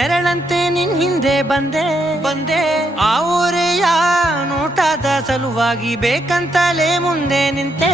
ನೆರಳಂತೆ ನಿನ್ ಹಿಂದೆ ಬಂದೆ ಆ ಊರೆಯ ನೋಟದ ಸಲುವಾಗಿ ಬೇಕಂತಲೇ ಮುಂದೆ ನಿಂತೆ